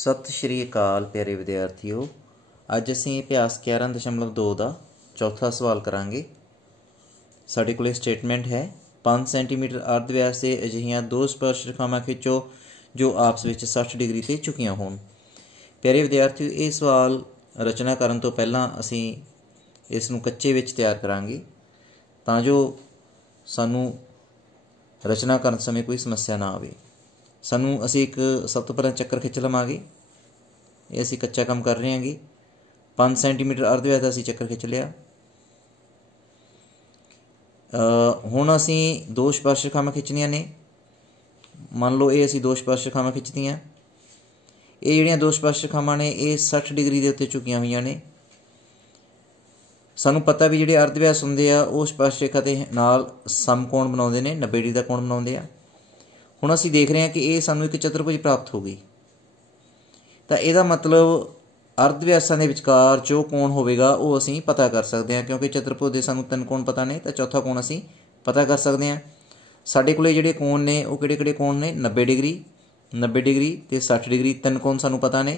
सत श्री अकाल प्यारे विद्यार्थियों, अज असीं अभ्यास 11.2 का चौथा सवाल करांगे। साडे कोल स्टेटमेंट है 5 सेंटीमीटर अर्ध व्यास से अजिहियां दो स्पर्श रेखावां खिंचो जो आपस में 60 डिग्री से झुकियां होण। प्यारे विद्यार्थियों, ये सवाल रचना करन तो पहलां असीं इस नूं कच्चे विच तैयार करांगे तां जो सानूं रचना करन समय कोई समस्या ना आवे। सानूं असीं एक सब तो पहलां चक्कर खिंच लवांगे। ये असीं कच्चा काम कर रहे हैं। 5 सेंटीमीटर अर्ध व्यास दा असीं चक्कर खिंच लिया। हुण असीं दो स्पर्श रेखावां खिंचणियां ने। मान लो ये असीं दो स्पर्श रेखावां खिंचदियां। ये जिहड़ियां दो स्पर्श रेखावां ने ये 60 डिग्री के उत्ते झुकियां होईयां ने। सानूं पता भी जिहड़े अर्ध व्यास हुंदे आ वो स्पर्श रेखा दे नाल समकोण बनाउंदे ने, 90 डिग्री का कोण बनाउंदे आ। हुण असीं देख रहे हैं कि ये सानूं एक चतुर्भुज प्राप्त हो गई। तो इहदा मतलब अर्ध व्यासां दे विचकार जो कोण होवेगा वो असीं पता कर सकते हैं, क्योंकि चतुर्भुज दे सानूं 3 कोण पता ने तो चौथा कोण असीं पता कर सकते हैं। साडे कोले जिहड़े कोण ने वो किहड़े-किहड़े कोण ने? 90 डिग्री, 90 डिग्री ते 60 डिग्री। 3 कोण सानूं पता ने।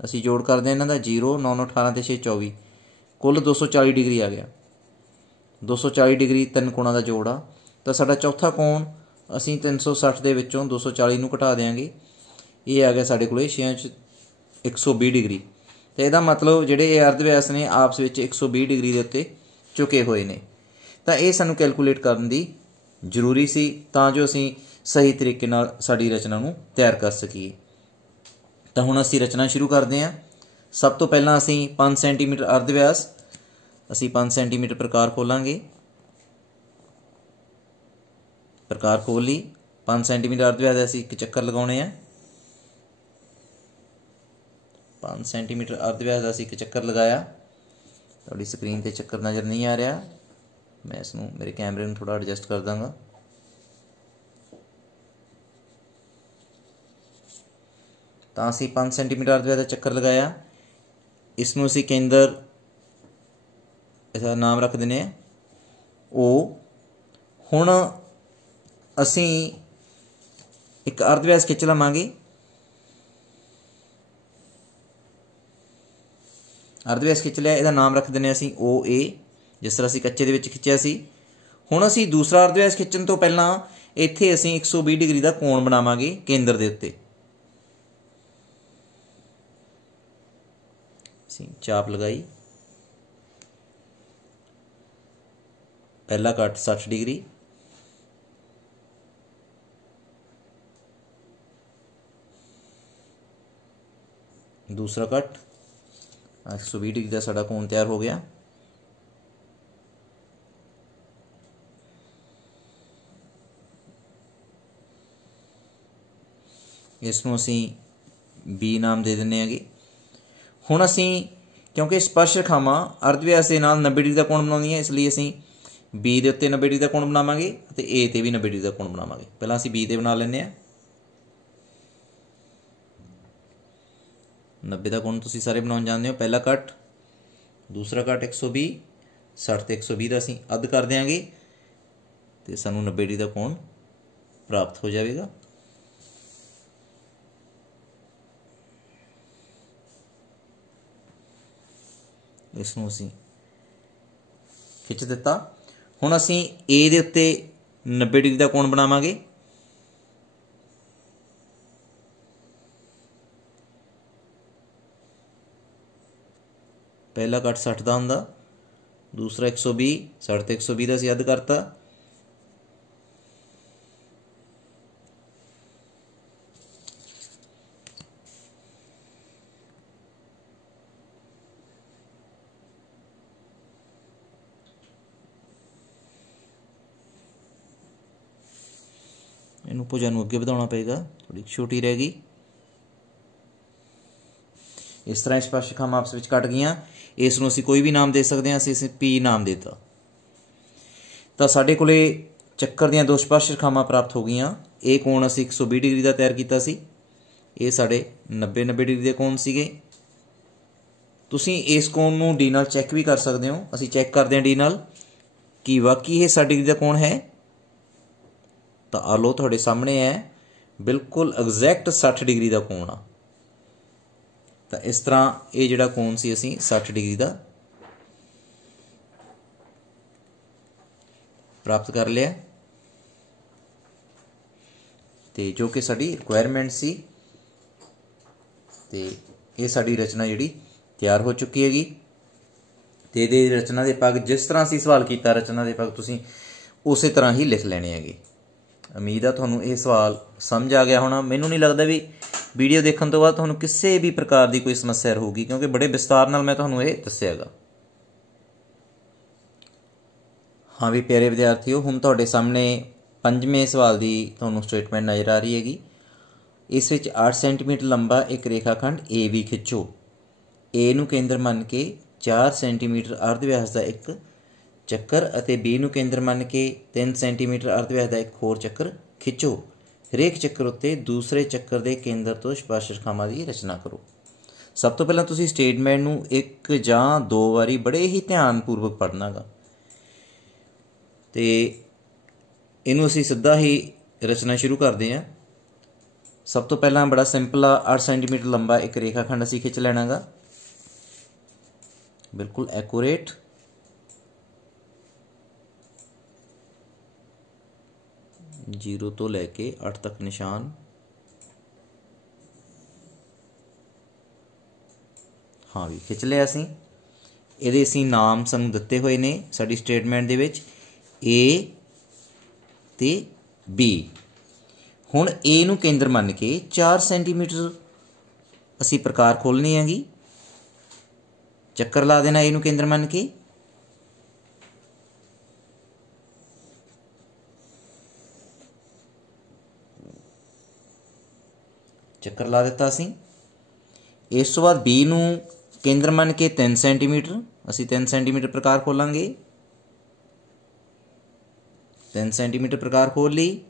असीं जोड़ करदे इन्हां दा 0 9 9 18 ते 6 24, कुल 240 डिग्री आ गया। 240 डिग्री 3 कोणां दा जोड़ आ। तो साडा चौथा कोण असीं 360 दे विचों 240 नूं घटा देंगे। ये आ गया साडे कोले 6 120 डिग्री। तो यदा मतलब जिहड़े ये अर्ध व्यास ने आपस में 120 डिग्री के उत्ते झुके हुए ने। तो ये सानूं कैलकुलेट करन दी जरूरी सी तां जो असीं सही तरीके नाल साडी रचना नूं तैयार कर सकीए। तो हुण असीं रचना शुरू करदे हां। सब तो पहलां असीं 5 सेंटीमीटर अर्ध व्यास, असीं 5 सेंटीमीटर प्रकार खोलांगे। प्रकार खोल ली। 5 सेंटीमीटर अर्ध व्यास असीं एक चक्कर लगाने हैं। 5 सेंटीमीटर अर्ध व्यास असीं एक चक्कर लगाया। थोड़ी स्क्रीन पर चक्कर नज़र नहीं आ रहा, मैं इसनूं मेरे कैमरे में थोड़ा एडजस्ट कर दांगा। तो असीं 5 सेंटीमीटर अर्ध व्यास का चक्कर लगाया। इसनूं असीं केंद्र इसदा नाम रख दिंदे हैं ओ। हुण असीं एक अर्ध व्यास खिंच लवांगे। अर्ध व्यास खिंच लिया, इसदा नाम रख दिंदे असीं ओ ए, जिस तरह असीं कच्चे दे विच खिंचिया सी। हुण असीं दूसरा अर्ध व्यास खिंचण तो पहलां इत्थे असीं 120 डिग्री का कोण बनावांगे केंद्र दे उत्ते। असीं चाप लगाई। पहला कट 60 डिग्री, दूसरा कट 120 डिग्री का साडा कोण तैयार हो गया। इसनूं असीं बी नाम दे दिंदे हैगे। हुण असीं क्योंकि स्पर्श रेखावां अर्ध व्यास दे नाल 90 डिग्री का कोण बनाउंदियां, इसलिए असीं बी दे उत्ते 90 डिग्री का कोण बनावांगे ते ए ते भी 90 डिग्री का कोण बनावांगे। पहलां असीं बी ते बना लैंदे हां। 90 का कोण तुसीं सारे बनाउण जाणदे हो। पहला कट, दूसरा कट 120, 60 ते 120 का असीं अद्ध कर देंगे तो सानूं 90 डिग्री का कोण प्राप्त हो जाएगा। इसनूं असीं खिंच दिता। हुण असीं ए दे उत्ते 90 डिग्री का कोण बनावांगे। पहला कट 60 का हुंदा, दूसरा 120, 60 ते 120 का असीं अद्ध करता। इनू भुजा नूं अगे वधाउणा पेगा, थोड़ी छोटी रह गई। इस तरह स्पर्श रेखावां आपस में कट गईयां। इसनूं असीं कोई भी नाम दे सकते हैं। असीं पी नाम देता। तो साडे कोले चक्कर दीयां दो स्पर्श रेखावां प्राप्त हो गईयां। ये कोण असीं 120 डिग्री का तैयार कीता सी। ये साडे 90 डिग्री के कोण सीगे। तुसीं इस कोण नूं डी नाल चैक भी कर सकते हो। असीं चैक करदे हां डी नाल कि वाकई ये 60 डिग्री का कोण है। तो आ लो तुहाडे सामने है, बिल्कुल एग्जैक्ट 60 डिग्री का कोण आ। ਤਾਂ ਇਸ ਤਰ੍ਹਾਂ ਇਹ ਜਿਹੜਾ ਕੋਣ ਸੀ ਅਸੀਂ 60 ਡਿਗਰੀ ਦਾ ਪ੍ਰਾਪਤ ਕਰ ਲਿਆ ਤੇ ਜੋ ਕਿ ਸਾਡੀ ਰਿਕੁਆਇਰਮੈਂਟ ਸੀ। ਤੇ ਇਹ ਸਾਡੀ ਰਚਨਾ ਜਿਹੜੀ ਤਿਆਰ ਹੋ ਚੁੱਕੀ ਹੈਗੀ ਤੇ ਇਹਦੇ ਰਚਨਾ ਦੇ ਪੱਗ ਜਿਸ ਤਰ੍ਹਾਂ ਅਸੀਂ ਸਵਾਲ ਕੀਤਾ ਰਚਨਾ ਦੇ ਪੱਗ ਤੁਸੀਂ ਉਸੇ ਤਰ੍ਹਾਂ ਹੀ ਲਿਖ ਲੈਣੇ ਹੈਗੇ। उम्मीद है तुहानू ये सवाल समझ आ गया होना। मैनू नहीं लगता भी वीडियो देखने तो बाद तुहानू किसी भी प्रकार की कोई समस्या होगी क्योंकि बड़े विस्तार नाल मैं तुहानू ये दस्सिआगा। हाँ भी प्यारे विद्यार्थियों हुण तुहाडे सामने 5वें सवाल की तुहानू स्टेटमेंट नज़र आ रही हैगी। इस विच 8 सेंटीमीटर लंबा एक रेखाखंड ए भी खिंचो। ए नू केंद्र मन के 4 सेंटीमीटर अर्ध व्यास का एक ਚੱਕਰ ਅਤੇ B ਨੂੰ ਕੇਂਦਰ ਮੰਨ ਕੇ 3 ਸੈਂਟੀਮੀਟਰ ਅਰਧ ਵਿਆਸ ਦਾ ਇੱਕ ਹੋਰ ਚੱਕਰ ਖਿੱਚੋ। ਹਰੇਕ ਚੱਕਰ ਉੱਤੇ ਦੂਸਰੇ ਚੱਕਰ ਦੇ ਕੇਂਦਰ ਤੋਂ ਸਪਰਸ਼ ਰੇਖਾਵਾਂ ਦੀ ਰਚਨਾ ਕਰੋ। ਸਭ ਤੋਂ ਪਹਿਲਾਂ ਤੁਸੀਂ ਸਟੇਟਮੈਂਟ ਨੂੰ ਇੱਕ ਜਾਂ ਦੋ ਵਾਰੀ ਬੜੇ ਹੀ ਧਿਆਨਪੂਰਵਕ ਪੜ੍ਹਨਾ ਗਾ ਤੇ ਇਹਨੂੰ ਅਸੀਂ ਸਿੱਧਾ ਹੀ ਰਚਨਾ ਸ਼ੁਰੂ ਕਰਦੇ ਹਾਂ। ਸਭ ਤੋਂ ਪਹਿਲਾਂ ਬੜਾ ਸਿੰਪਲ ਆ 8 ਸੈਂਟੀਮੀਟਰ ਲੰਬਾ ਇੱਕ ਰੇਖਾਖੰਡ ਅਸੀਂ ਖਿੱਚ ਲੈਣਾ ਗਾ, ਬਿਲਕੁਲ ਐਕੂਰੇਟ। जीरो तो लैके 8 तक निशान हाँ भी खिंच लिया असी। ਇਹਦੇ ਅਸੀਂ ਨਾਮ ਸਾਨੂੰ ਦਿੱਤੇ ਹੋਏ ਨੇ ਸਾਡੀ ਸਟੇਟਮੈਂਟ ਦੇ ਵਿੱਚ A ਤੇ B। ਹੁਣ A ਨੂੰ ਕੇਂਦਰ ਮੰਨ ਕੇ 4 ਸੈਂਟੀਮੀਟਰ ਅਸੀਂ ਪ੍ਰਕਾਰ ਖੋਲਣੀ ਹੈਗੀ, ਚੱਕਰ ਲਾ ਦੇਣਾ A ਨੂੰ ਕੇਂਦਰ ਮੰਨ ਕੇ। ਚੱਕਰ ਲਾ ਦਿੱਤਾ ਅਸੀਂ। ਇਸ ਤੋਂ ਬਾਅਦ B ਨੂੰ ਕੇਂਦਰ ਮੰਨ ਕੇ 3 ਸੈਂਟੀਮੀਟਰ ਅਸੀਂ 3 ਸੈਂਟੀਮੀਟਰ ਪ੍ਰਕਾਰ ਖੋਲਾਂਗੇ। 3 ਸੈਂਟੀਮੀਟਰ ਪ੍ਰਕਾਰ ਖੋਲ ਲਈ।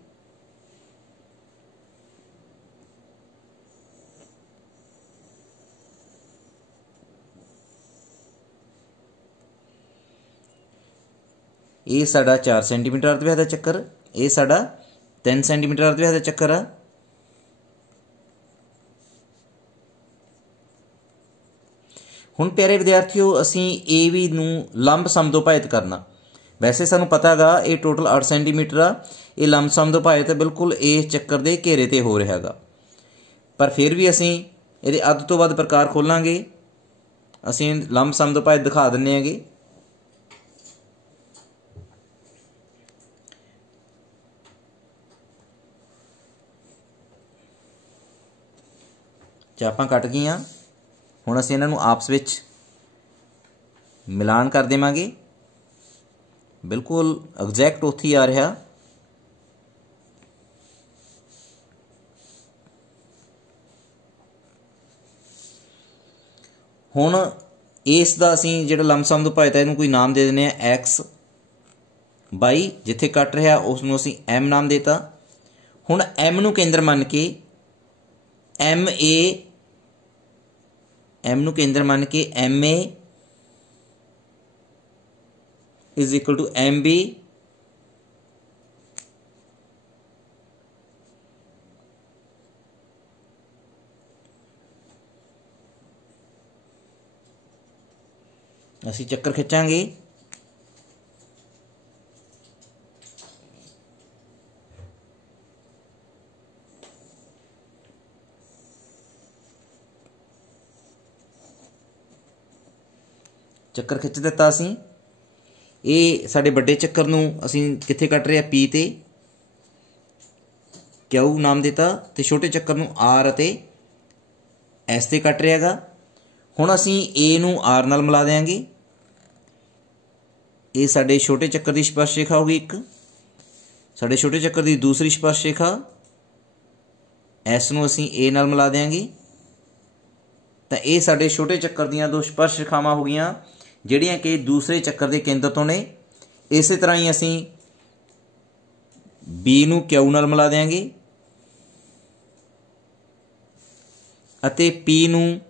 ਇਹ ਸਾਡਾ 4 ਸੈਂਟੀਮੀਟਰ ਅਰਧ ਵਿਆਸ ਦਾ ਚੱਕਰ, ਇਹ ਸਾਡਾ 3 ਸੈਂਟੀਮੀਟਰ ਅਰਧ ਵਿਆਸ ਦਾ ਚੱਕਰ ਆ। ਹੁਣ प्यारे विद्यार्थियों असी ए बी नूं लंब समदोभाजित करना। वैसे सानू पता गा ये टोटल 8 सेंटीमीटर आ, ये लंब समदोभाजित बिल्कुल इस चक्कर के घेरे ते हो रहा गा, पर फिर भी असी ये अध तो वध प्रकार खोलांगे। असी लंब समदोभाजित दिखा दिंदे हैगे। चापां कट गईयां। ਹੁਣ ਅਸੀਂ ਇਹਨਾਂ ਨੂੰ ਆਪਸ ਵਿੱਚ ਮਿਲਾਨ ਕਰ ਦੇਵਾਂਗੇ। ਬਿਲਕੁਲ ਐਗਜ਼ੈਕਟ ਉੱਥੇ ਹੀ ਆ ਰਿਹਾ। ਹੁਣ ਇਸ ਦਾ ਅਸੀਂ ਜਿਹੜਾ ਲੰਬ ਸਮਦੋਭਾਜਿਤ ਹੈ ਇਹਨੂੰ ਕੋਈ ਨਾਮ ਦੇ ਦਿੰਦੇ ਆ x y। ਜਿੱਥੇ ਕੱਟ ਰਿਹਾ ਉਸ ਨੂੰ ਅਸੀਂ m ਨਾਮ ਦੇਤਾ। ਹੁਣ m ਨੂੰ ਕੇਂਦਰ ਮੰਨ ਕੇ m ਨੂੰ ਕੇਂਦਰ ਮੰਨ ਕੇ MA is equal to MB ਅਸੀਂ ਚੱਕਰ ਖਿੱਚਾਂਗੇ। ਚੱਕਰ ਖਿੱਚ ਦਿੱਤਾ ਅਸੀਂ। ਇਹ ਸਾਡੇ ਵੱਡੇ ਚੱਕਰ ਨੂੰ ਅਸੀਂ ਕਿੱਥੇ ਕੱਟ ਰਹੇ ਆ P ਤੇ Q ਨਾਮ ਦਿੱਤਾ ਤੇ ਛੋਟੇ ਚੱਕਰ ਨੂੰ R ਅਤੇ S ਤੇ ਕੱਟ ਰਿਹਾ ਹੈਗਾ। ਹੁਣ ਅਸੀਂ A ਨੂੰ R ਨਾਲ ਮਿਲਾ ਦੇਵਾਂਗੇ। ਇਹ ਸਾਡੇ ਛੋਟੇ ਚੱਕਰ ਦੀ ਸਪਰਸ਼ ਰੇਖਾ ਹੋਗੀ ਇੱਕ, ਸਾਡੇ ਛੋਟੇ ਚੱਕਰ ਦੀ ਦੂਸਰੀ ਸਪਰਸ਼ ਰੇਖਾ S ਨੂੰ ਅਸੀਂ A ਨਾਲ ਮਿਲਾ ਦੇਵਾਂਗੇ। ਤਾਂ ਇਹ ਸਾਡੇ ਛੋਟੇ ਚੱਕਰ ਦੀਆਂ ਦੋ ਸਪਰਸ਼ ਰੇਖਾਵਾਂ ਹੋ ਗਈਆਂ ਜਿਹੜੀਆਂ ਕਿ ਦੂਸਰੇ ਚੱਕਰ ਦੇ ਕੇਂਦਰ ਤੋਂ ਨੇ। ਇਸੇ ਤਰ੍ਹਾਂ ਹੀ ਅਸੀਂ B ਨੂੰ Q ਨਾਲ ਮਿਲਾ ਦੇਵਾਂਗੇ ਅਤੇ P ਨੂੰ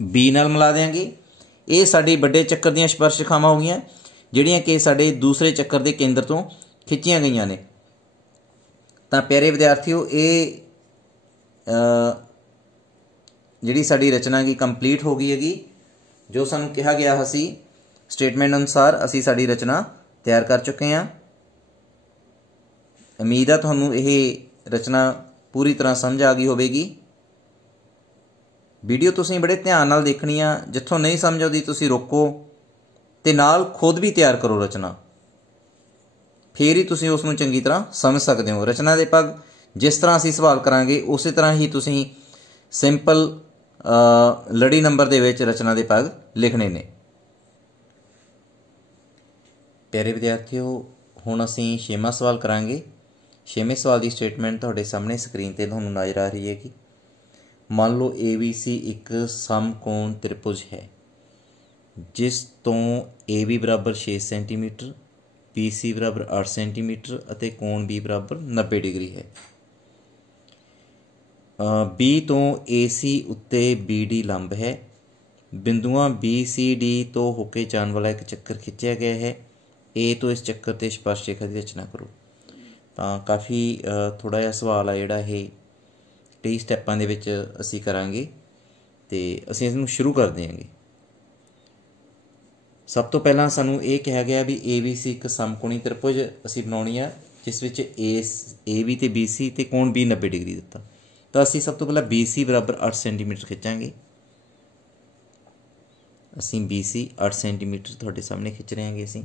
B ਨਾਲ ਮਿਲਾ ਦੇਵਾਂਗੇ। ਇਹ ਸਾਡੇ ਵੱਡੇ ਚੱਕਰ ਦੀਆਂ ਸਪਰਸ਼ ਰੇਖਾਵਾਂ ਹੋ ਗਈਆਂ ਜਿਹੜੀਆਂ ਕਿ ਸਾਡੇ ਦੂਸਰੇ ਚੱਕਰ ਦੇ ਕੇਂਦਰ ਤੋਂ खिच्चियां गई ने। तो प्यारे विद्यार्थियों, ये जिहड़ी साडी रचना की कंप्लीट हो गई हैगी। जो सानू कहा गया असी स्टेटमेंट अनुसार असी साडी रचना तैयार कर चुके हैं। उम्मीद है तुहानू ये रचना पूरी तरह समझ आ गई होगी। वीडियो तुसीं बड़े ध्यान नाल देखनी आ, जिथों नहीं समझ आउंदी तुसीं रोको ते नाल खुद भी तैयार करो रचना, फिर ही तुसीं उसनूं चंगी तरह समझ सकते हो। रचना दे पग जिस तरह असीं सवाल करांगे उस तरह ही तुसीं सिंपल लड़ी नंबर दे विच रचना दे पग लिखने ने। प्यारे विद्यार्थियों, हुण असीं 6वां सवाल करांगे। 6वें सवाल की स्टेटमेंट तुहाडे सामने स्क्रीन ते तुहानूं नज़र आ रही है कि मान लो ABC एक समकोण त्रिभुज है जिस तो AB बराबर 6 सेंटीमीटर, BC बराबर 8 सेंटीमीटर और कोण B बराबर 90 डिग्री है। B तो AC उत्ते BD लंब है। बिंदुआं BCD तो होके जाने वाला एक चक्कर खिंचा गया है। A तो इस चक्कर ते स्पर्श रेखा की रचना करो। तो काफ़ी थोड़ा जिहा सवाल आ जिहड़ा ये कई स्टैपां दे विच असीं करांगे ते असीं इसनूं शुरू कर देंगे। सब तो पहला सानू ये कहा गया भी ABC एक समकोणी त्रिभुज असीं बनाउणी आ जिस विच AB ते BC ते कोण B 90 डिग्री दिता। तो असीं सब तो पहला BC बराबर 8 सेंटीमीटर खिंचांगे। असीं BC 8 सेंटीमीटर तुहाडे सामने खिंच रहे हैं। असीं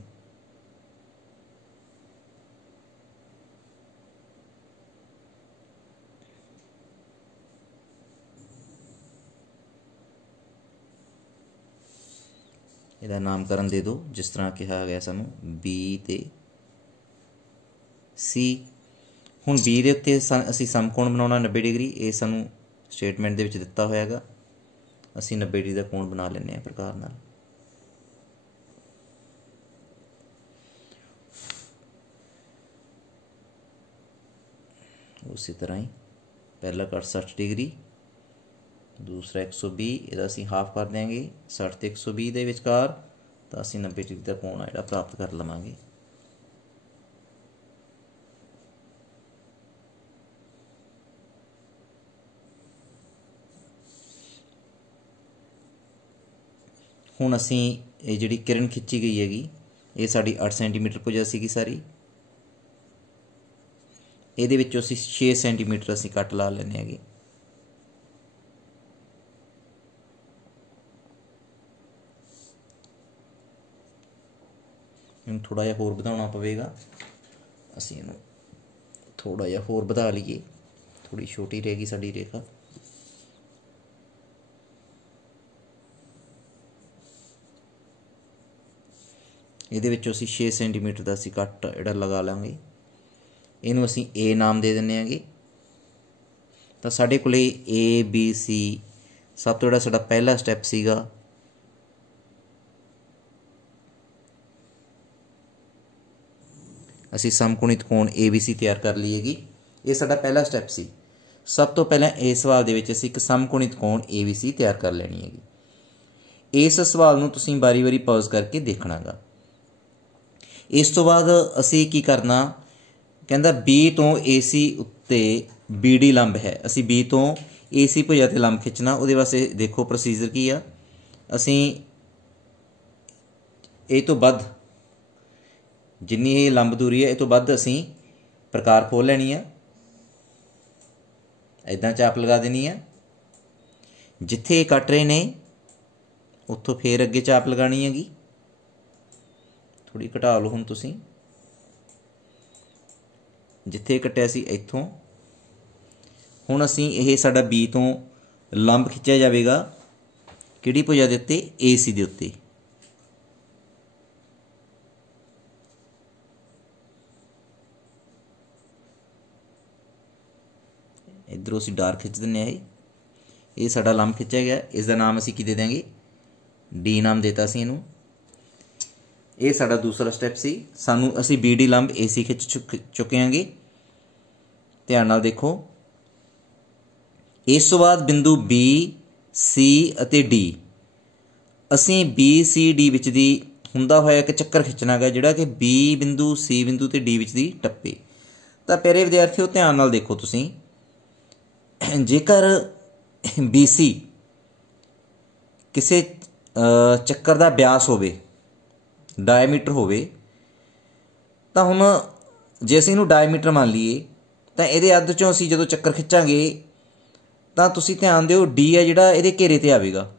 इहदा नामकरण दे दो जिस तरह कहा गया सानू B ते C। हुण B दे उत्ते असीं समकोण बनाउणा 90 डिग्री। ये सानू स्टेटमेंट दे विच दित्ता होया हैगा। असीं 90 डिग्री दा कोण बना लैंदे हां प्रकार नाल। उसी तरह ही पहला कट 60 डिग्री, दूसरा 120, इहदा असीं हाफ कर देंगे 60 ते 120 दे विचकार। तो असीं 90 डिग्री का कोण जिहड़ा प्राप्त कर लवांगे। हुण असीं ये जिहड़ी किरण खिंची गई हैगी ये साडी 8 सेंटीमीटर भुजा सीगी सारी। इहदे विचों असीं 6 सेंटीमीटर असीं कट ला लैने हैगे। थोड़ा जिहा होर वधाउणा पवेगा। असीं इहनूं थोड़ा जिहा होर वधा लईए, थोड़ी छोटी रहेगी साडी रेखा। इहदे विचों असीं 6 सेंटीमीटर दा असीं कट जिहड़ा लगा लांगे। इहनूं असीं A नाम दे दिंदे हैगे। तो साडे कोले ABC सब तो जिहड़ा साडा पहला स्टैप सीगा असीं समकोणित कोण ABC तैयार कर ली हैगी। ये साडा पहला स्टैप सी। सब तो पहला इस सवाल दे विच असीं एक समकोणित कोण ABC तैयार कर लैनी हैगी। इस सवाल नूं तुसीं बारी बारी पॉज करके देखना गा। इस तो बाद असीं की करना, कहंदा B तो AC उत्ते BD लंब है। असीं B तो AC भुजा ते लंब खिंचना। उहदे वास्ते देखो प्रोसीजर की आ। असीं ए तो वध जिन्नी ये लंब दूरी है, ये तो वध असीं प्रकार खोल लैनी है। इदां चाप लगा देनी है। जिथे कट रहे ने उत्थों फिर अगे चाप लगानी हैगी। थोड़ी घटा लो हुण तुसीं। जिथे कट्टिया सी इत्थों हुण असीं ये साडा B तो लंब खिंचिया जाएगा किहड़ी भुजा दे उत्ते AC दे उत्ते। इधरों असीं डार्क खिंच दिंदे हैं। ये साडा लंब खिंचा गया। इसका नाम असीं की दे देंगे D नाम देता सी इनू। ये साडा दूसरा स्टैप सी। सानू असीं BD लंब AC खिंच चुके हैं। ध्यान नाल देखो। इस तो बाद बिंदु B C अते D असीं BCD विच दी ਹੁੰਦਾ ਹੋਇਆ ਇੱਕ ਚੱਕਰ ਖਿੱਚਣਾ ਗਾ ਜਿਹੜਾ ਕਿ B ਬਿੰਦੂ C ਬਿੰਦੂ ਤੇ D ਵਿੱਚ ਦੀ ਟੱਪੇ। ਤਾਂ ਪਿਆਰੇ ਵਿਦਿਆਰਥੀਓ ਧਿਆਨ ਨਾਲ ਦੇਖੋ ਤੁਸੀਂ, ਜੇਕਰ BC ਕਿਸੇ ਚੱਕਰ ਦਾ ਵਿਆਸ ਹੋਵੇ, ਡਾਇਮੀਟਰ ਹੋਵੇ, ਤਾਂ ਹੁਣ ਜੇ ਅਸੀਂ ਇਹਨੂੰ ਡਾਇਮੀਟਰ ਮੰਨ ਲਈਏ ਤਾਂ ਇਹਦੇ ਅੱਧ ਚੋਂ ਅਸੀਂ ਜਦੋਂ ਚੱਕਰ ਖਿੱਚਾਂਗੇ ਤਾਂ ਤੁਸੀਂ ਧਿਆਨ ਦਿਓ D ਹੈ ਜਿਹੜਾ ਇਹਦੇ ਘੇਰੇ ਤੇ ਆਵੇਗਾ,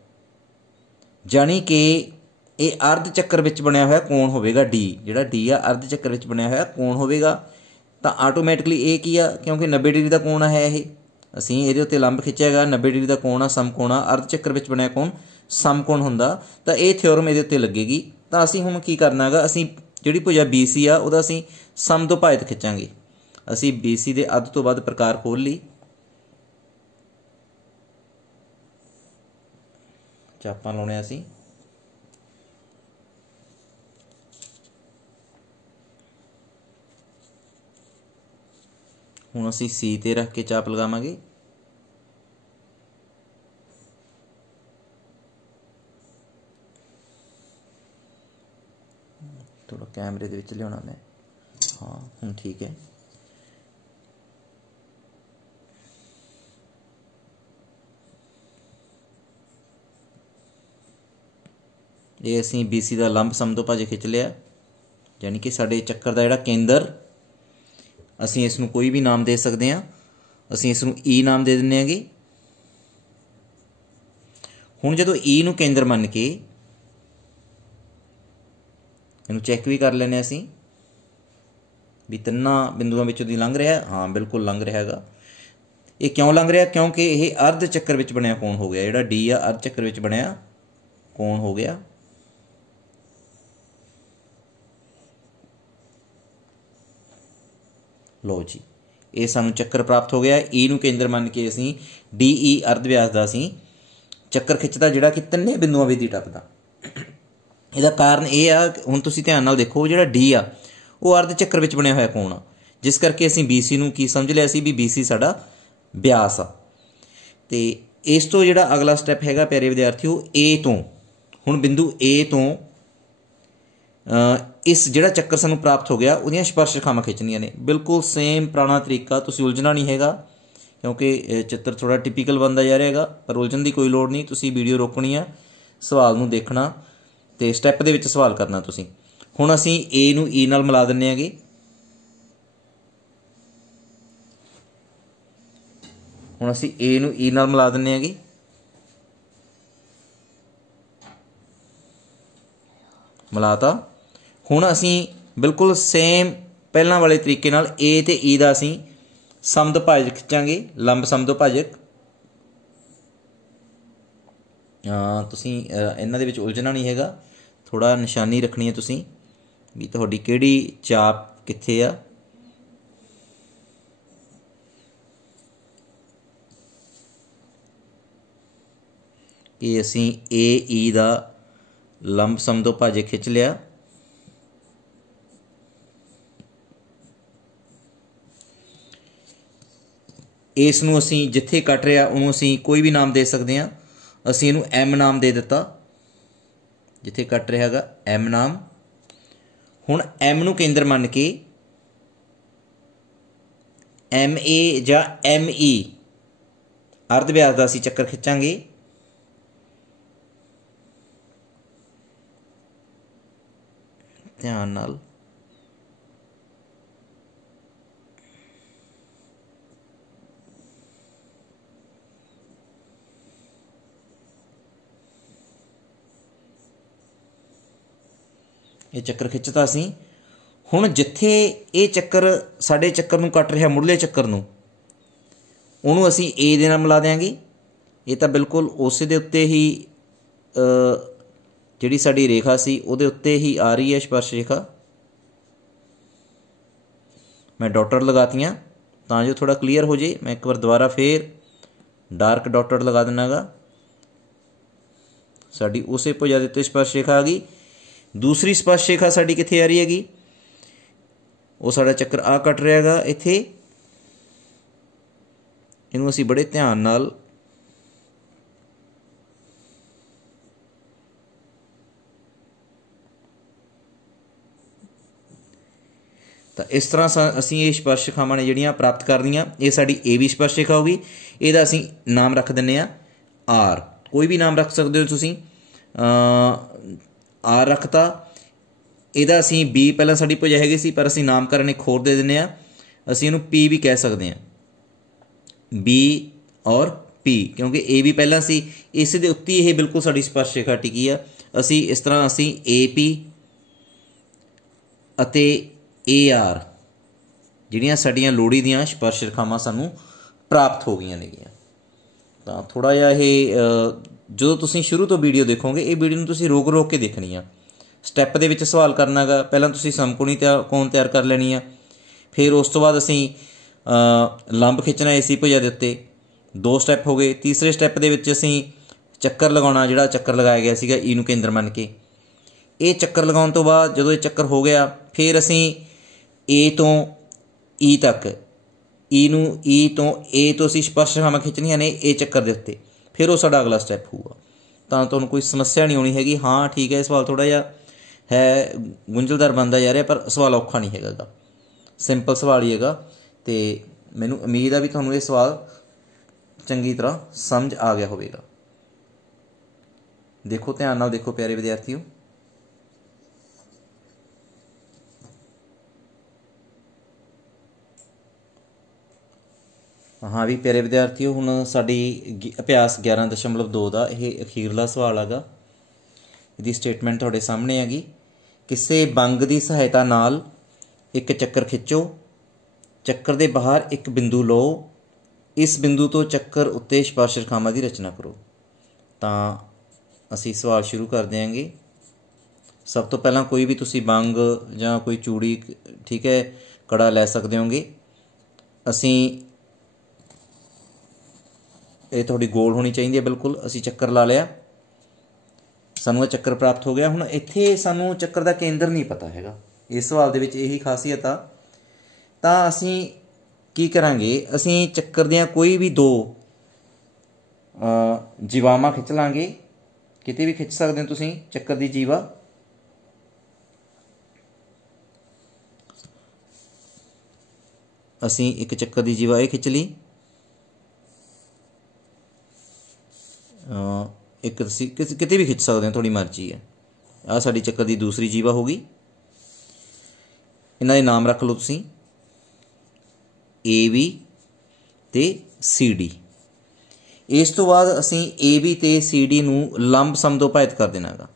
ਜਾਣੀ ਕਿ ਇਹ ਅਰਧ ਚੱਕਰ ਵਿੱਚ ਬਣਿਆ ਹੋਇਆ ਕੋਣ ਹੋਵੇਗਾ D, ਜਿਹੜਾ D ਆ ਅਰਧ ਚੱਕਰ ਵਿੱਚ ਬਣਿਆ ਹੋਇਆ ਕੋਣ ਹੋਵੇਗਾ। ਤਾਂ ਆਟੋਮੈਟਿਕਲੀ ਇਹ ਕੀ ਆ, ਕਿਉਂਕਿ 90 ਡਿਗਰੀ ਦਾ ਕੋਣ ਹੈ ਇਹ, ਅਸੀਂ ਇਹਦੇ ਉੱਤੇ ਲੰਬ ਖਿੱਚਿਆ ਗਾ, 90 ਡਿਗਰੀ ਦਾ ਕੋਣ ਆ, ਸਮਕੋਣ ਆ, ਅਰਧ ਚੱਕਰ ਵਿੱਚ ਬਣਿਆ ਕੋਣ ਸਮਕੋਣ ਹੁੰਦਾ, ਤਾਂ ਇਹ ਥਿਓਰਮ ਇਹਦੇ ਉੱਤੇ ਲੱਗੇਗੀ। ਤਾਂ ਅਸੀਂ ਹੁਣ ਕੀ ਕਰਨਾ ਹੈਗਾ, ਅਸੀਂ ਜਿਹੜੀ ਭੁਜਾ BC ਆ ਉਹਦਾ ਅਸੀਂ ਸਮਦੋਭਾਜਕ ਖਿੱਚਾਂਗੇ। ਅਸੀਂ BC ਦੇ ਅੱਧ ਤੋਂ ਵੱਧ ਪ੍ਰਕਾਰ ਖੋਲ ਲਈ, ਚਾਪਾਂ ਲਾਉਣੇ ਅਸੀਂ। ਹੁਣ ਅਸੀਂ C ਤੇ ਰੱਖ ਕੇ ਚਾਪ ਲਗਾਵਾਂਗੇ। थोड़ा कैमरे दे विच लियाना मैं, हाँ हुण ठीक है। ये असीं BC का लंब समदोभाजक खिंच लिया, यानी कि साडे चक्कर का जिहड़ा केंद्र, असीं इस नूं कोई भी नाम दे सकते हैं। असीं इस नूं E नाम दे दिंदे हांगे। हुण जदों E नूं केंद्र मन के इनू चैक भी कर लेने असीं भी तिन्ना बिंदुओं विचों दी लंघ रहा है, हाँ बिल्कुल लंघ रहा है। ये क्यों लंघ रहा, क्योंकि ये अर्ध चक्कर विच बनिया कोण हो गया, जिहड़ा D आ अर्ध चक्कर विच बनिया कोण हो गया। लो जी, ये सानू चक्कर प्राप्त हो गया। E नूं केंद्र मन के असीं DE अर्ध व्यास दा असीं चक्कर खिੱਚਦਾ ਜਿਹੜਾ कि ਤਿੰਨੇ ਬਿੰਦੂਆਂ ਵਿੱਚ ਦੀ ਟੱਪਦਾ। ਇਹਦਾ ਕਾਰਨ ਇਹ ਆ, ਹੁਣ ਤੁਸੀਂ ਧਿਆਨ ਨਾਲ ਦੇਖੋ, ਜਿਹੜਾ D ਆ ਉਹ ਅਰਧ ਚੱਕਰ ਵਿੱਚ ਬਣਿਆ ਹੋਇਆ ਕੋਣ ਆ, ਜਿਸ ਕਰਕੇ ਅਸੀਂ BC ਨੂੰ ਕੀ ਸਮਝ ਲਿਆ ਸੀ ਵੀ BC ਸਾਡਾ ਵਿਆਸ ਆ। ਤੇ ਇਸ ਤੋਂ ਜਿਹੜਾ ਅਗਲਾ ਸਟੈਪ ਹੈਗਾ ਪਿਆਰੇ ਵਿਦਿਆਰਥੀਓ, A ਤੋਂ ਹੁਣ ਬਿੰਦੂ A ਤੋਂ ਇਸ ਜਿਹੜਾ ਚੱਕਰ ਸਾਨੂੰ ਪ੍ਰਾਪਤ ਹੋ ਗਿਆ ਉਹਦੀਆਂ ਸਪਰਸ਼ ਰੇਖਾਵਾਂ ਖਿੱਚਣੀਆਂ ਨੇ। ਬਿਲਕੁਲ ਸੇਮ ਪੁਰਾਣਾ ਤਰੀਕਾ, ਤੁਸੀਂ ਉਲਝਣਾ ਨਹੀਂ ਹੈਗਾ, ਕਿਉਂਕਿ ਚਿੱਤਰ ਥੋੜਾ ਟਿਪੀਕਲ ਬਣਦਾ ਜਾ ਰਿਹਾ ਹੈਗਾ, ਪਰ ਉਲਝਣ ਦੀ ਕੋਈ ਲੋੜ ਨਹੀਂ। ਤੁਸੀਂ ਵੀਡੀਓ ਰੋਕਣੀ ਆ, ਸਵਾਲ ਨੂੰ ਦੇਖਣਾ ਤੇ ਸਟੈਪ ਦੇ ਵਿੱਚ ਸਵਾਲ ਕਰਨਾ ਤੁਸੀਂ। ਹੁਣ ਅਸੀਂ A ਨੂੰ E ਨਾਲ ਮਿਲਾ ਦਿੰਨੇ ਆਗੇ। ਹੁਣ ਅਸੀਂ A ਨੂੰ E ਨਾਲ ਮਿਲਾ ਦਿੰਨੇ ਆਗੇ। ਮਿਲਾਤਾ। ਹੁਣ ਅਸੀਂ ਬਿਲਕੁਲ ਸੇਮ ਪਹਿਲਾਂ ਵਾਲੇ ਤਰੀਕੇ ਨਾਲ A ਤੇ E ਦਾ ਅਸੀਂ ਸਮਦੋਭਾਜਕ ਖਿੱਚਾਂਗੇ, ਲੰਬ ਸਮਦੋਭਾਜਕ। ਤੁਸੀਂ ਇਹਨਾਂ ਦੇ ਵਿੱਚ ਉਲਝਣਾ ਨਹੀਂ ਹੈਗਾ, थोड़ा निशानी रखनी है तुसीं भी तुहाडी किहड़ी चाप कित्थे आ। ये असीं AE दा लंब समदोभाजक खिंच लिया। इस नूं असीं जिथे कट रहा उहनूं असीं कोई भी नाम दे सकते हैं। असीं इहनूं M नाम दे दिता, जिथे कट रहा है M नाम। हुण M नूं केंद्र मन के MA जां ME अर्ध व्यास का असीं चक्कर खिंचांगे। ध्यान नाल ये चक्कर खिंचता सी। हुण जिथे ये चक्कर साडे चक्कर नूं कट रहा, मुढ़ले चक्कर नूं, उहनूं असीं A दे नाल मिला देंगे। ये तो बिल्कुल उस दे उत्ते ही जिहड़ी साडी रेखा सी उहदे उत्ते ही आ रही है स्पर्श रेखा। मैं डॉटर लगातियाँ तां जो थोड़ा क्लीयर हो जाए। मैं एक बार दोबारा फिर डार्क डॉटर लगा देना गा। साडी उसे भुजा दे उत्ते स्पर्श रेखा आ गई। दूसरी स्पर्श रेखा साडी कित्थे आ रही हैगी, वो साडा चक्कर आ कट रहा हैगा इत्थे। इहनूं असीं बड़े ध्यान नाल ਤਾਂ ਇਸ ਤਰ੍ਹਾਂ ਅਸੀਂ ਇਹ ਸਪਰਸ਼ ਰੇਖਾਵਾਂ ਨੇ ਜਿਹੜੀਆਂ ਪ੍ਰਾਪਤ ਕਰਨੀਆਂ। ਇਹ ਸਾਡੀ AB ਸਪਰਸ਼ ਰੇਖਾ ਹੋਗੀ। ਇਹਦਾ ਅਸੀਂ ਨਾਮ ਰੱਖ ਦਿੰਦੇ ਹਾਂ R। ਕੋਈ ਵੀ ਨਾਮ ਰੱਖ ਸਕਦੇ ਹੋ ਤੁਸੀਂ। R ਰੱਖਤਾ। ਇਹਦਾ ਅਸੀਂ B ਪਹਿਲਾਂ ਸਾਡੀ ਭੁਜਾ ਹੈਗੀ ਸੀ, ਪਰ ਅਸੀਂ ਨਾਮਕਰਨ ਇੱਕ ਹੋਰ ਦੇ ਦਿੰਦੇ ਹਾਂ। ਅਸੀਂ ਇਹਨੂੰ P ਵੀ ਕਹਿ ਸਕਦੇ ਹਾਂ। B ਔਰ P, ਕਿਉਂਕਿ AB ਪਹਿਲਾਂ ਸੀ, ਇਸ ਦੇ ਉੱਤੇ ਇਹ ਬਿਲਕੁਲ ਸਾਡੀ ਸਪਰਸ਼ ਰੇਖਾ ਟਿਕੀ ਆ। ਅਸੀਂ ਇਸ ਤਰ੍ਹਾਂ ਅਸੀਂ AP ਅਤੇ AR ਜਿਹੜੀਆਂ ਸਾਡੀਆਂ ਲੋੜੀ ਦੀਆਂ ਸਪਰਸ਼ ਰੇਖਾਵਾਂ ਸਾਨੂੰ ਪ੍ਰਾਪਤ ਹੋ ਗਈਆਂ ਨੇਗੀਆਂ। ਤਾਂ ਥੋੜ੍ਹਾ ਜਿਹਾ ਇਹ ਜਦੋਂ ਤੁਸੀਂ ਸ਼ੁਰੂ ਤੋਂ ਵੀਡੀਓ ਦੇਖੋਗੇ, ਇਹ ਵੀਡੀਓ ਨੂੰ ਤੁਸੀਂ ਰੋਕ ਰੋਕ ਕੇ ਦੇਖਣੀ ਆ। ਸਟੈਪ ਦੇ ਵਿੱਚ ਸਵਾਲ ਕਰਨਾ ਗਾ। ਪਹਿਲਾਂ ਤੁਸੀਂ ਸਮਕੋਣੀ ਕੋਣ ਤਿਆਰ ਕਰ ਲੈਣੀ ਆ, ਫਿਰ ਉਸ ਤੋਂ ਬਾਅਦ ਅਸੀਂ ਲੰਬ ਖਿੱਚਣਾ AC ਭੁਜਾ ਦੇ ਉੱਤੇ। 2 ਸਟੈਪ ਹੋ ਗਏ। ਤੀਸਰੇ ਸਟੈਪ ਦੇ ਵਿੱਚ ਅਸੀਂ ਚੱਕਰ ਲਗਾਉਣਾ, ਜਿਹੜਾ ਚੱਕਰ ਲਗਾਇਆ ਗਿਆ ਸੀਗਾ E ਨੂੰ ਕੇਂਦਰ ਮੰਨ ਕੇ। ਇਹ ਚੱਕਰ ਲਗਾਉਣ ਤੋਂ ਬਾਅਦ ਜਦੋਂ ਇਹ ਚੱਕਰ ਹੋ ਗਿਆ, ਫਿਰ ਅਸੀਂ A ਤੋਂ E ਤੱਕ, E ਤੋਂ A ਤੋਂ ਅਸੀਂ ਸਪਰਸ਼ ਰੇਖਾਵਾਂ ਖਿੱਚਣੀਆਂ ਨੇ ਇਹ ਚੱਕਰ ਦੇ ਉੱਤੇ। ਫਿਰ ਉਹ ਸਾਡਾ ਅਗਲਾ ਸਟੈਪ ਹੋਊਗਾ। ਤਾਂ ਤੁਹਾਨੂੰ ਕੋਈ ਸਮੱਸਿਆ ਨਹੀਂ ਆਉਣੀ ਹੈਗੀ। ਹਾਂ ਠੀਕ ਹੈ, ਸਵਾਲ ਥੋੜ੍ਹਾ ਜਿਹਾ ਹੈ ਗੁੰਝਲਦਾਰ ਬਣਦਾ ਜਾ ਰਿਹਾ, ਪਰ ਸਵਾਲ ਔਖਾ ਨਹੀਂ ਹੈਗਾ ਗਾ, ਸਿੰਪਲ ਸਵਾਲ ਹੀ ਹੈਗਾ। ਅਤੇ ਮੈਨੂੰ ਉਮੀਦ ਆ ਵੀ ਤੁਹਾਨੂੰ ਇਹ ਸਵਾਲ ਚੰਗੀ ਤਰ੍ਹਾਂ ਸਮਝ ਆ ਗਿਆ ਹੋਵੇਗਾ। ਦੇਖੋ, ਧਿਆਨ ਨਾਲ ਦੇਖੋ ਪਿਆਰੇ ਵਿਦਿਆਰਥੀਓ। ਹਾਂ ਵੀ ਪਿਆਰੇ ਵਿਦਿਆਰਥੀਓ, ਹੁਣ ਸਾਡੀ ਅਭਿਆਸ 11.2 ਦਾ ਇਹ ਅਖੀਰਲਾ ਸਵਾਲ ਹੈਗਾ। ਇਹਦੀ ਸਟੇਟਮੈਂਟ ਤੁਹਾਡੇ ਸਾਹਮਣੇ ਹੈਗੀ। ਕਿਸੇ ਬੰਗ ਦੀ ਸਹਾਇਤਾ ਨਾਲ ਇੱਕ ਚੱਕਰ ਖਿੱਚੋ। ਚੱਕਰ ਦੇ ਬਾਹਰ ਇੱਕ ਬਿੰਦੂ ਲਓ। ਇਸ ਬਿੰਦੂ ਤੋਂ ਚੱਕਰ ਉੱਤੇ ਸਪਰਸ਼ ਰੇਖਾਵਾਂ ਦੀ ਰਚਨਾ ਕਰੋ। ਤਾਂ ਅਸੀਂ ਸਵਾਲ ਸ਼ੁਰੂ ਕਰ ਦਿਆਂਗੇ। ਸਭ ਤੋਂ ਪਹਿਲਾਂ ਕੋਈ ਵੀ ਤੁਸੀਂ ਬੰਗ ਜਾਂ ਕੋਈ ਚੂੜੀ, ਠੀਕ ਹੈ, ਕੜਾ ਲੈ ਸਕਦੇ ਹੋਗੇ। ਅਸੀਂ ਇਹ ਤੁਹਾਡੀ ਗੋਲ ਹੋਣੀ ਚਾਹੀਦੀ ਹੈ ਬਿਲਕੁਲ। ਅਸੀਂ ਚੱਕਰ ਲਾ ਲਿਆ, ਸਾਨੂੰ ਇਹ ਚੱਕਰ ਪ੍ਰਾਪਤ ਹੋ ਗਿਆ। ਹੁਣ ਇੱਥੇ ਸਾਨੂੰ ਚੱਕਰ ਦਾ ਕੇਂਦਰ ਨਹੀਂ ਪਤਾ ਹੈਗਾ। ਇਸ ਸਵਾਲ ਦੇ ਵਿੱਚ ਇਹੀ ਖਾਸੀਅਤ ਆ। ਤਾਂ ਅਸੀਂ ਕੀ ਕਰਾਂਗੇ, ਅਸੀਂ ਚੱਕਰ ਦੀਆਂ ਕੋਈ ਵੀ 2 ਜੀਵਾਵਾਂ ਖਿੱਚ ਲਾਂਗੇ। ਕਿਤੇ ਵੀ ਖਿੱਚ ਸਕਦੇ ਹੋ ਤੁਸੀਂ ਚੱਕਰ ਦੀ ਜੀਵਾ। ਅਸੀਂ ਇੱਕ ਚੱਕਰ ਦੀ ਜੀਵਾ ਇਹ ਖਿੱਚ ਲਈ। ਇੱਕ ਤੁਸੀਂ ਕਿਤੇ ਵੀ ਖਿੱਚ ਸਕਦੇ ਹੋ, ਤੁਹਾਡੀ ਮਰਜ਼ੀ ਹੈ। ਆਹ ਸਾਡੀ ਚੱਕਰ ਦੀ ਦੂਸਰੀ ਜੀਵਾ ਹੋ ਗਈ। ਇਹਨਾਂ ਦੇ ਨਾਮ ਰੱਖ ਲਓ ਤੁਸੀਂ AB ਤੇ CD। ਇਸ ਤੋਂ ਬਾਅਦ ਅਸੀਂ AB ਤੇ CD ਨੂੰ ਲੰਬ ਸਮਦੋਭਾਜਿਤ ਕਰ ਦੇਣਾ ਗਾ।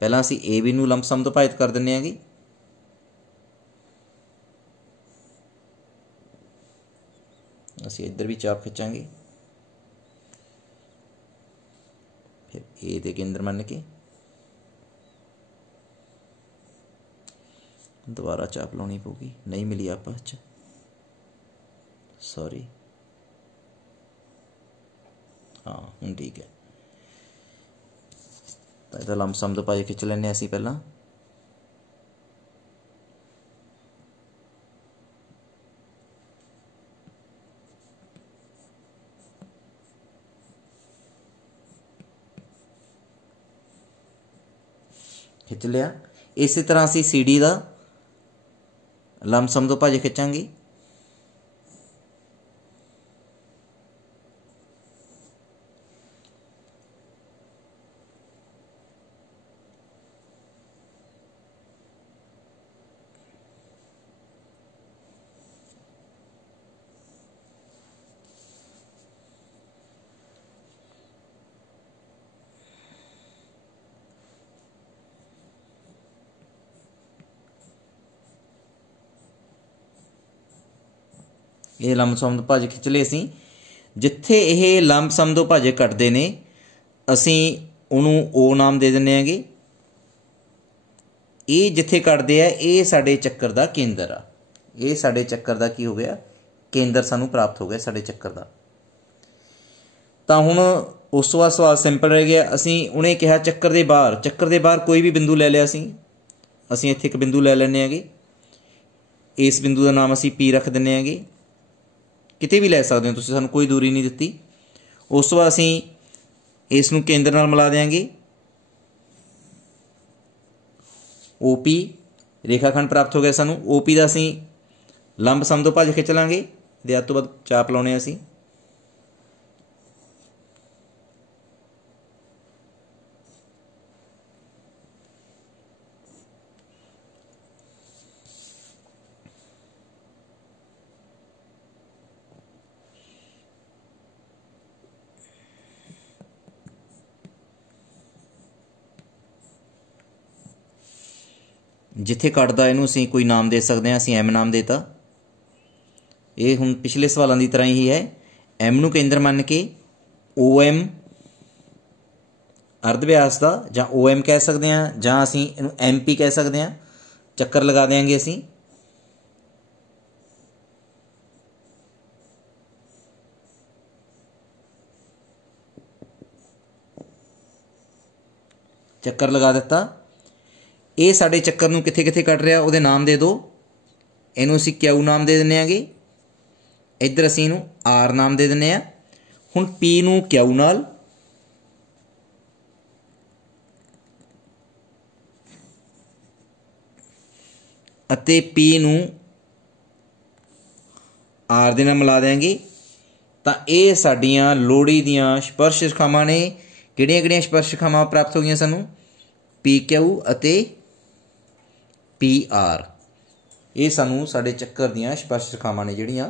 ਪਹਿਲਾਂ ਅਸੀਂ AB ਨੂੰ ਲੰਬ ਸਮਦੋਭਾਜਿਤ ਕਰ ਦਿੰਦੇ ਆਂਗੇ। ਅਸੀਂ ਇੱਧਰ ਵੀ ਚਾਪ ਖਿੱਚਾਂਗੇ, ਫਿਰ A ਦੇ ਕੇਂਦਰ ਮੰਨ ਕੇ ਦੁਬਾਰਾ ਚਾਪ ਲਾਉਣੀ ਪਊਗੀ। ਨਹੀਂ ਮਿਲੀ ਆਪਸ 'ਚ, ਸੌਰੀ। ਹਾਂ ਹੁਣ ਠੀਕ ਹੈ। ਤਾਂ ਇਹਦਾ ਲੰਬ ਸਮਦੋਭਾਜਕ ਖਿੱਚ ਲੈਂਦੇ ਅਸੀਂ ਪਹਿਲਾਂ। खिंच लिया। इस तरह असी CD का लंब समदोभाजक खिंचांगे। ਇਹ ਲੰਬ ਸਮਦੋਭਾਜਕ ਖਿੱਚ ਲਏ ਅਸੀਂ। ਜਿੱਥੇ ਇਹ ਲੰਬ ਸਮਦੋਭਾਜਕ ਕੱਟਦੇ ਨੇ ਅਸੀਂ ਉਹਨੂੰ O ਨਾਮ ਦੇ ਦਿੰਦੇ ਆਂਗੇ। ਇਹ ਜਿੱਥੇ ਕੱਟਦੇ ਆ ਇਹ ਸਾਡੇ ਚੱਕਰ ਦਾ ਕੇਂਦਰ ਆ। ਇਹ ਸਾਡੇ ਚੱਕਰ ਦਾ ਕੀ ਹੋ ਗਿਆ, ਕੇਂਦਰ ਸਾਨੂੰ ਪ੍ਰਾਪਤ ਹੋ ਗਿਆ ਸਾਡੇ ਚੱਕਰ ਦਾ। ਤਾਂ ਹੁਣ ਉਸ ਤੋਂ ਬਾਅਦ ਸਵਾਲ ਸਿੰਪਲ ਰਹਿ ਗਿਆ। ਅਸੀਂ ਉਹਨੇ ਕਿਹਾ ਚੱਕਰ ਦੇ ਬਾਹਰ ਕੋਈ ਵੀ ਬਿੰਦੂ ਲੈ ਲਿਆ ਅਸੀਂ ਇੱਥੇ ਇੱਕ ਬਿੰਦੂ ਲੈ ਲੈਂਦੇ ਆਂਗੇ। ਇਸ ਬਿੰਦੂ ਦਾ ਨਾਮ ਅਸੀਂ P ਰੱਖ ਦਿੰਦੇ ਆਂਗੇ। ਕਿਤੇ ਵੀ ਲੈ ਸਕਦੇ ਹੋ ਤੁਸੀਂ, ਸਾਨੂੰ ਕੋਈ ਦੂਰੀ ਨਹੀਂ ਦਿੱਤੀ। ਉਸ ਤੋਂ ਬਾਅਦ ਅਸੀਂ ਇਸ ਨੂੰ ਕੇਂਦਰ ਨਾਲ ਮਿਲਾ ਦਿਆਂਗੇ। OP ਰੇਖਾਖੰਡ ਪ੍ਰਾਪਤ ਹੋ ਗਿਆ ਸਾਨੂੰ। OP ਦਾ ਅਸੀਂ ਲੰਬ ਸਮ ਤੋਂ ਭੱਜ ਖਿੱਚ ਲਾਂਗੇ ਤੇ ਅੱਜ ਤੋਂ ਬਾਅਦ ਚਾਪ ਲਾਉਣੇ ਅਸੀਂ। जिथे कटदा इनू असीं कोई नाम दे सकते हैं, असीं एम नाम देता। ये हुण पिछले सवालों की तरह ही है। एम नू केंद्र मान के ओ एम अर्ध व्यास का जां ओ एम कह सकते हैं, जां असीं इनू एम पी कह सकते हैं। चक्कर लगा देंगे असीं। चक्कर लगा दिता। ये साडे चक्कर नूं कित्थे कित्थे कट रहा उहदे नाम दे दो। इनू असीं क्यू नाम दे दिंदे आंगे, इधर असीं इनू आर नाम दे दिंदे आ। हुण पी नूं क्यू नाल अते पी नूं आर दे नाल मिला देंगे तां ये साडीआं लोड़ी दीआं स्पर्श रेखावां ने। किहड़ियां किहड़ियां स्पर्श रेखावां प्राप्त हो गईआं सानूं? पी क्यू अते पी आर। ये सानूं साडे चक्कर दीआं स्पर्श रेखावां ने जिहड़ियां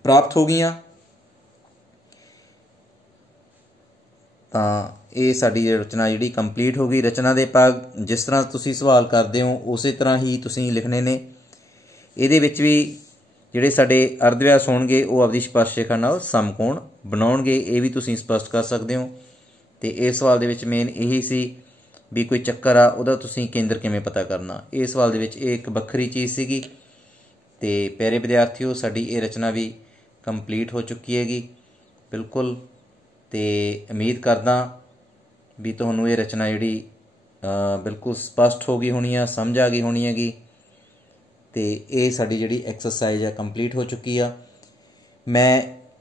प्राप्त हो गईआं। तां ये साडी रचना जिहड़ी कंप्लीट हो गई। रचना दे भाग जिस तरह तुसीं सवाल करदे हो उस तरह ही तुसीं लिखने ने। इहदे विच भी जिहड़े साडे अर्धव्यास होणगे वो आपदी स्पर्श रेखा नाल समकोण बनाउणगे। ये भी तुसीं स्पष्ट कर सकदे हो। ते इस सवाल दे विच मेन यही सी भी कोई चक्कर आ उहदा तुसीं केंद्र किवें पता करना। इस सवाल दे विच एक वक्खरी चीज़ सीगी। ते प्यारे विद्यार्थियों साडी ये रचना भी कंप्लीट हो चुकी हैगी बिल्कुल। ते उम्मीद करदा भी तुहानूं ये रचना जिहड़ी बिल्कुल स्पष्ट हो गई होनी है, समझ आ गई होनी हैगी। ते ये साडी जिहड़ी एक्सरसाइज है कंप्लीट हो चुकी आ। मैं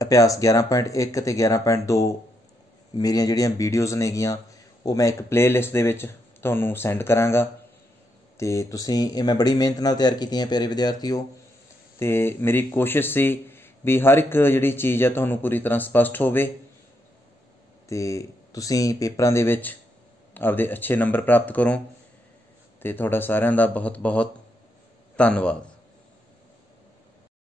अभ्यास 11.1 ते 11.2 मेरियां जिहड़ियां वीडियोज़ नेगियां वो मैं एक प्ले लिस्ट दे विच तुहानूं सेंड करांगा। ते तुसीं ये मैं बड़ी मेहनत नाल तैयार कीतियां प्यारे विद्यार्थियों। ते मेरी कोशिश सी भी हर एक जिहड़ी चीज़ है तुहानूं पूरी तरह स्पष्ट होवे ते तुसीं पेपरां दे विच आपदे अच्छे नंबर प्राप्त करो। ते तुहाडा सारिआं दा बहुत बहुत धन्नवाद।